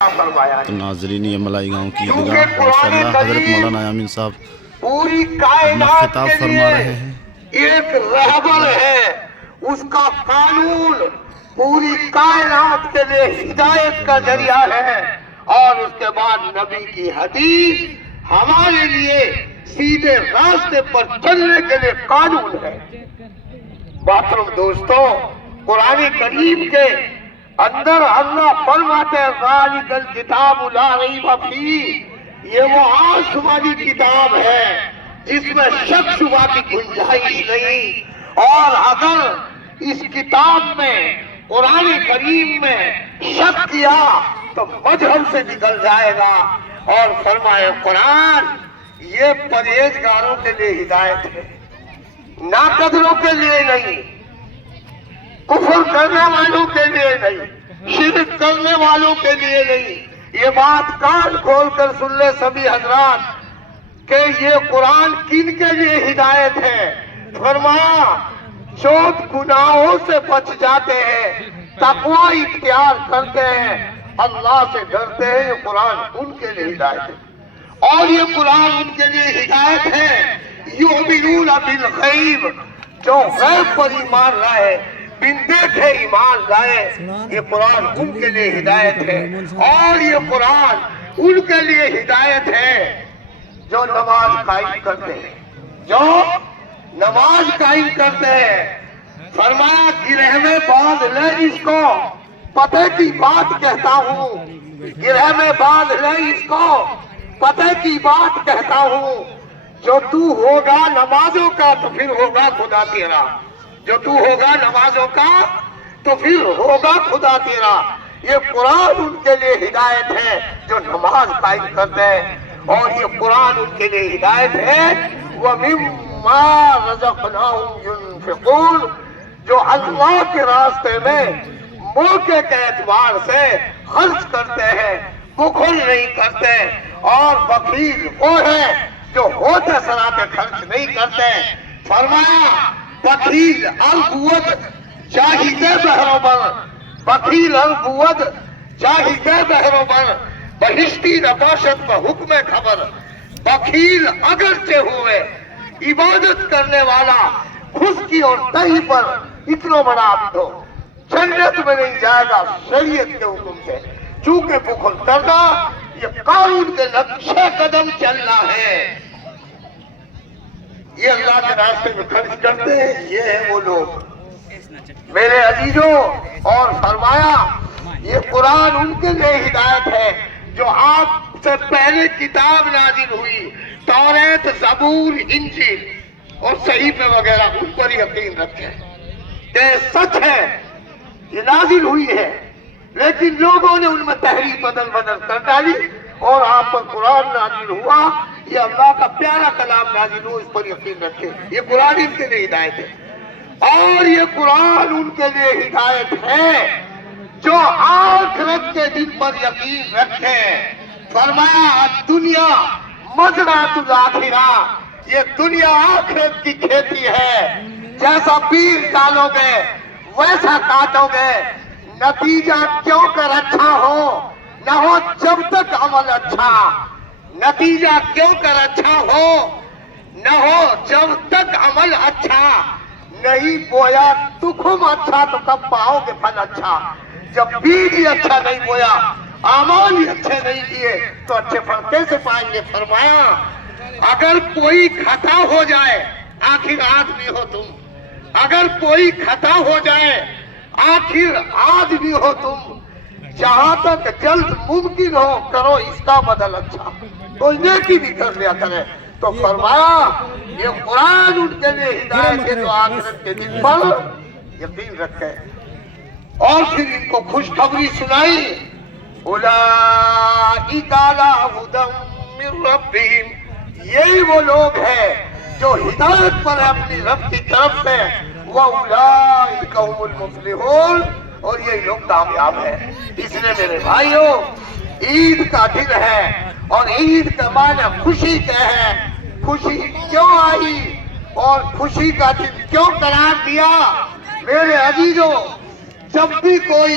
تو ناظرین یہ ملائی گاؤں کی عیدگاہ ماشاءاللہ حضرت مولانا یامین صاحب پوری اپنا کائنات خطاب کے فرما رہے لیے ہیں۔ ایک رہبر ہے، اس کا قانون پوری کائنات کے لیے ہدایت کا ذریعہ ہے، اور اس کے بعد نبی کی حدیث ہمارے لیے سیدھے راستے پر چلنے کے لیے قانون ہے۔ محترم دوستو، قرآن کریم کے اندر اللہ فرماتے ہیں ذالک الکتاب لا ریب فیہ، یہ وہ آسمانی کتاب ہے جس میں شک شبہ کی گنجائش نہیں، اور اگر اس کتاب میں قرآن کریم میں شک کیا تو مذہب سے نکل جائے گا۔ اور فرمائے قرآن یہ پرہیزگاروں کے لیے ہدایت ہے، ناقدروں کے لیے نہیں، کفر کرنے والوں کے لیے نہیں، شرک کرنے والوں کے لیے نہیں۔ یہ بات کان کھول کر سن لے سبھی حضرات کہ یہ قرآن کن کے لیے ہدایت ہے۔ فرمایا جو گناہوں سے بچ جاتے ہیں، تقوی اختیار کرتے ہیں، اللہ سے ڈرتے ہیں، یہ قرآن ان کے لیے ہدایت ہے۔ اور یہ قرآن ان کے لیے ہدایت ہے یؤمنون بالغیب، جو غیب پر ایمان لائے، بن دیکھے ایمان لائے، یہ قرآن ان کے لیے ہدایت ہے۔ اور یہ قرآن ان کے لیے ہدایت ہے جو نماز قائم کرتے ہیں، جو نماز قائم کرتے ہیں۔ فرمایا گرہ میں باندھ لے اس کو، پتہ کی بات کہتا ہوں، گرہ میں باندھ لے اس کو، پتہ کی بات کہتا ہوں، جو تو ہوگا نمازوں کا تو پھر ہوگا خدا تیرا، جو تو ہوگا نمازوں کا تو پھر ہوگا خدا تیرا۔ یہ قرآن ان کے لیے ہدایت ہے جو نماز قائم کرتے ہیں، اور یہ قرآن ان کے لیے ہدایت ہے وَمِمَّا رَزَقْنَاهُمْ يُنْفِقُونَ، جو اللہ کے راستے میں موقع کے اعتبار سے خرچ کرتے ہیں، بخل نہیں کرتے۔ اور بخیل وہ ہے جو ہوتے سراتے خرچ نہیں کرتے۔ فرمایا بخیل القوت جاہد بہروبر، بخیل القوت جاہد بہروبر، بہشتی نباشت کا حکم خبر۔ بخیل اگرچہ ہوئے عبادت کرنے والا، خشکی اور تہی پر اتنا بڑا عبد ہو، جنت میں نہیں جائے گا شریعت کے حکم سے، چونکہ بخل کرنا یہ قانون کے نقشے قدم چلنا ہے۔ یہ اللہ کے راستے میں خرچ کرتے ہیں، یہ ہے وہ لوگ میرے عزیزوں۔ اور فرمایا یہ قرآن ان کے لیے ہدایت ہے جو آپ سے پہلے کتاب نازل ہوئی، توریت، زبور، انجیل اور صحیفے وغیرہ، ان پر یقین رکھیں کہ سچ ہے، یہ نازل ہوئی ہے، لیکن لوگوں نے ان میں تحریف بدل کر ڈالی، اور آپ پر قرآن نازل ہوا، یہ اللہ کا پیارا کلام نازل ہوا، اس پر یقین رکھیں۔ یہ قرآن ان کے لیے ہدایت ہے، اور یہ قرآن ان کے لیے ہدایت ہے جو آخرت کے دن پر یقین رکھے۔ فرمایا دنیا مزرعۃ الآخرہ، یہ دنیا آخرت کی کھیتی ہے، جیسا بیج ڈالو گے ویسا کاٹو گے، نتیجہ کیوں کر اچھا ہو نہ ہو جب تک عمل اچھا، نتیجہ کیوں کر اچھا ہو نہ ہو جب تک عمل اچھا، نہیں بویا تخم اچھا تو کب پاؤ گے پھل اچھا۔ جب بیج ہی اچھا نہیں بویا، اعمال ہی اچھے نہیں کیے تو اچھے پھل کیسے پائیں گے۔ فرمایا اگر کوئی خطا ہو جائے، آخر آدمی ہو تم، اگر کوئی خطا ہو جائے، آخر آدمی ہو تم، جہاں تک جلد ممکن ہو کرو اس کا بدل اچھا، کوئی نیکی بھی کر لیا کرے۔ تو فرمایا یہ قرآن ان کے لیے ہدایت ہے جو آخرت کے دن پر یقین رکھے۔ اور پھر ان کو خوشخبری سنائی اولئک علی ھدی من ربہم، یہی وہ لوگ ہیں جو ہدایت پر ہے اپنی رب کی طرف سے، وَأُولَئِکَ هُمُ الْمُفْلِحُونَ، اور یہ لوگ کامیاب ہیں۔ اس لیے میرے بھائیوں، عید کا دن ہے، اور عید کا معنی خوشی کے ہے۔ خوشی کیوں آئی اور خوشی کا دن کیوں قرار دیا؟ میرے عزیزوں، جب بھی کوئی